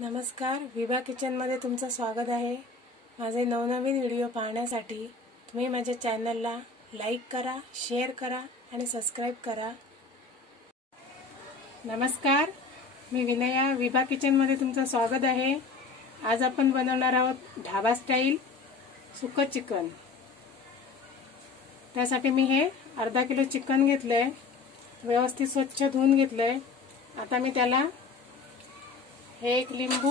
नमस्कार, विभा किचनमध्ये तुमचं स्वागत आहे। माझे नवनवीन व्हिडिओ पाहण्यासाठी तुम्ही माझ्या चॅनलला लाईक करा, शेअर करा आणि सबस्क्राइब करा। नमस्कार, मी विनया, विभा किचनमध्ये तुमचं स्वागत आहे। आज आपण बनवणार आहोत ढाबा स्टाईल सुकं चिकन। त्यासाठी मी हे अर्धा किलो चिकन घेतलंय, व्यवस्थित स्वच्छ धुवून घेतलंय। आता मी त्याला हे एक लिंबू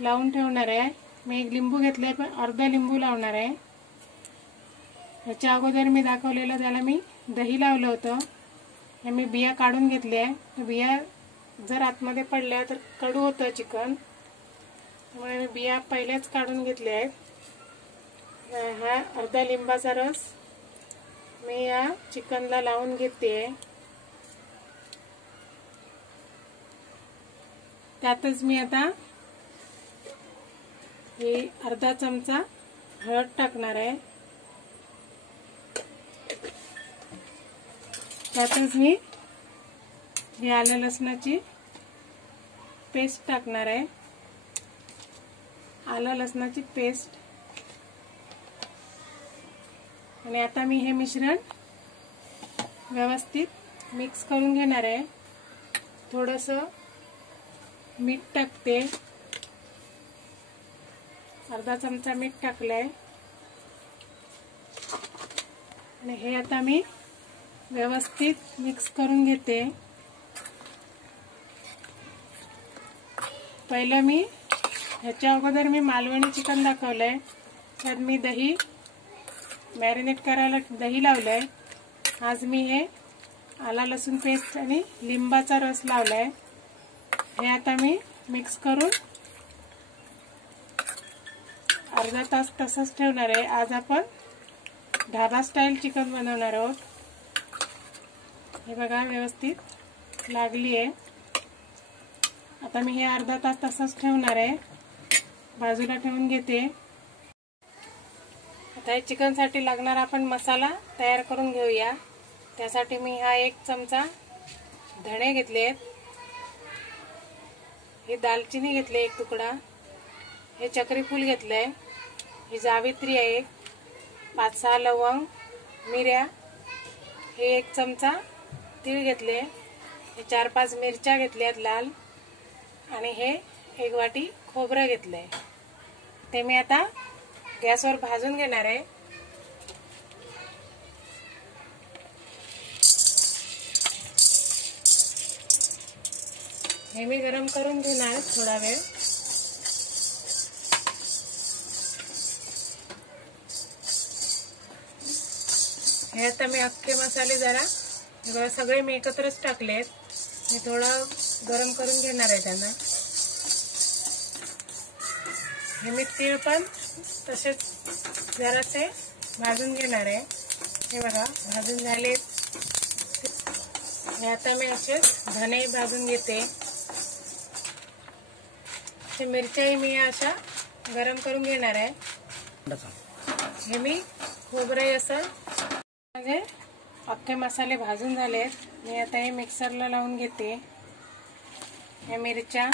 लावून ठेवणार आहे। मी एक लिंबू घेतलाय, पण अर्धा लिंबू लावणार आहे। याच्या अगोदर मी दाखवलेलं त्याला मी दही लावलं होतं। हे मी बिया काढून घेतल्या। बिया जर आतमध्ये पडल्या तर कडू होतं चिकन, त्यामुळे मी बिया पहिलेच काढून घेतल्या आहेत। हा अर्धा लिंबाचा रस मी या चिकनला लावून घेते। त्यातच मी आता हे अर्धा चमचा हळद टाकणार आहे। त्यातच मी हे आलं लसणाची पेस्ट टाकणार आहे। आलं लसणाची पेस्ट। आणि आता मी हे मिश्रण व्यवस्थित मिक्स करून घेणार आहे। थोडंसं मीठ टाकते, अर्धा चमचा मीठ टाकलंय। आणि हे आता मी व्यवस्थित मिक्स करून घेते। पहिलं मी ह्याच्या अगोदर मी मालवणी चिकन दाखवलंय, त्यात मी दही मॅरिनेट करायला दही लावलंय। आज मी हे आला लसूण पेस्ट आणि लिंबाचा रस लावलाय। हे आता मी मिक्स करून अर्धा तास तसंच ठेवणार आहे। आज आपण ढाबा स्टाईल चिकन बनवणार आहोत। हे बघा व्यवस्थित लागली आहे। आता मी हे अर्धा तास तसंच ठेवणार आहे, बाजूला ठेवून घेते। आता हे चिकन साठी लागणार आपण मसाला तयार करून घेऊया। त्यासाठी मी हा एक चमचा धणे घेतलेत, हे दालचिनी घेतले एक तुकडा, हे चक्रीफूल घेतलंय, ही जावित्री आहे, 5-6 लवंग, मिऱ्या, हे एक चमचा तीळ घेतले, हे 4-5 मिरच्या घेतल्यात लाल, आणि हे एक वाटी खोबरं घेतलंय। ते मी आता गॅसवर भाजून घेणार आहे। हे मी गरम करून घेणार थोडा वेळ। हे आता मी अख्खे मसाले जरा सगळे मी एकत्रच टाकलेत। मी थोडं गरम करून घेणार आहे त्यांना। हे मी तीळ पण तसेच जरासे भाजून घेणार आहे। हे बघा भाजून झाले। हे आता मी असे धणे भाजून घेते। हे मिरच्याही मी अशा गरम करून घेणार आहे। हे मी खोबरं असं म्हणजे अख्खे मसाले भाजून झालेत। मी आता हे मिक्सरला लावून घेते। हे मिरच्या,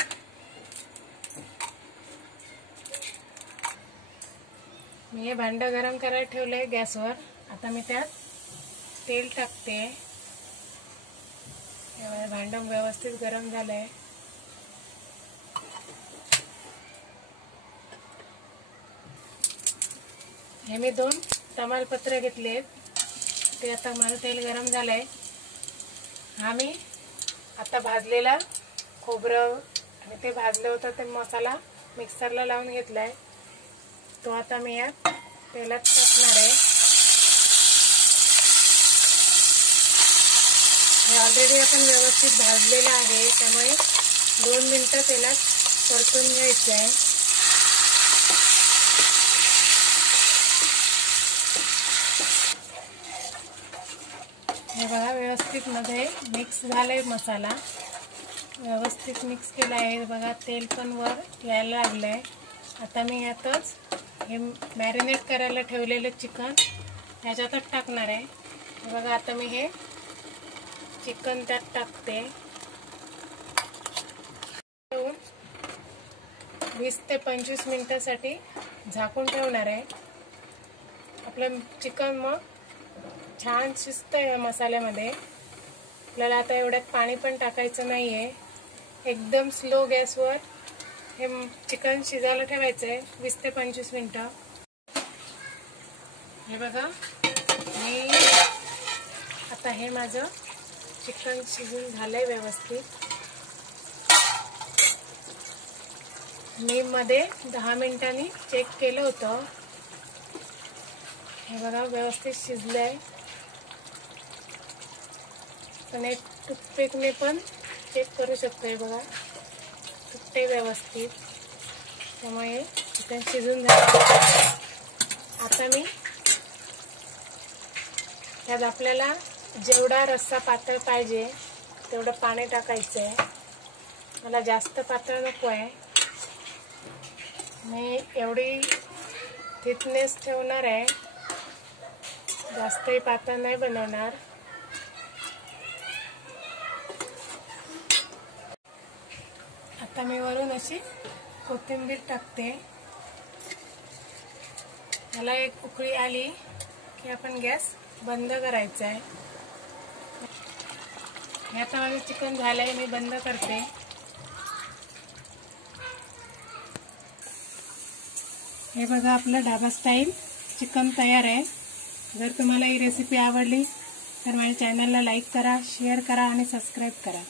मी हे भांडं गरम करायला ठेवलंय गॅसवर। आता मी त्यात तेल टाकते। हे भांडं व्यवस्थित गरम झालंय। हे मी 2 तमालपत्र घेतलेत, ते आता माझं तेल गरम झालंय। हा मी आता भाजलेला खोबरं आणि ते भाजलं होतं ते मसाला मिक्सरला लावून घेतलाय, तो आता मी या तेलात टाकणार आहे। हे ऑलरेडी आपण व्यवस्थित भाजलेलं आहे, त्यामुळे 2 मिनिटं तेलात परतून घ्यायचं आहे। हे बघा व्यवस्थित मध्ये मिक्स झालंय मसाला, व्यवस्थित मिक्स केला आहे। बघा तेल पण वर यायला लागलंय। आता मी यातच हे मॅरिनेट करायला ठेवलेलं चिकन ह्याच्यातच टाकणार आहे। बघा आता मी हे चिकन त्यात टाकते। 20 ते 25 मिनिटांसाठी झाकून ठेवणार आहे. आपलं चिकन मग छान शिजतंय मसाल्यामध्ये. आपल्याला आता एवढ्यात पाणी पण टाकायचं नाही आहे. एकदम स्लो गॅसवर हे चिकन शिजायला ठेवायचं आहे 20 ते 25 मिनिटं. हे बघा, मी आता हे माझं चिकन शिजून झालंय व्यवस्थित. मी मध्ये 10 मिनिटांनी चेक केलं होतं. हे बघा व्यवस्थित शिजलंय. पण एक टूथपिकने पण चेक करू शकतो. हे बघा तुटते व्यवस्थित, त्यामुळे चिकन शिजून झालं. आता मी त्यात आपल्याला जेवढा रस्सा पातळ पाहिजे तेवढं पाणी टाकायचं आहे. मला जास्त पातळ नको आहे. मी एवढी थिकनेस ठेवणार आहे, जास्तही पातळ नाही बनवणार. आता मी वरून अशी कोथिंबीर टाकते. मला एक उकळी आली की आपण गॅस बंद करायचा आहे. हे आता माझं चिकन झालंय, मी बंद करते. हे बघा, आपलं ढाबा स्टाईल चिकन तयार आहे. जर तुम्हाला ही रेसिपी आवडली तर माझ्या चॅनलला लाईक करा, शेअर करा आणि सबस्क्राईब करा.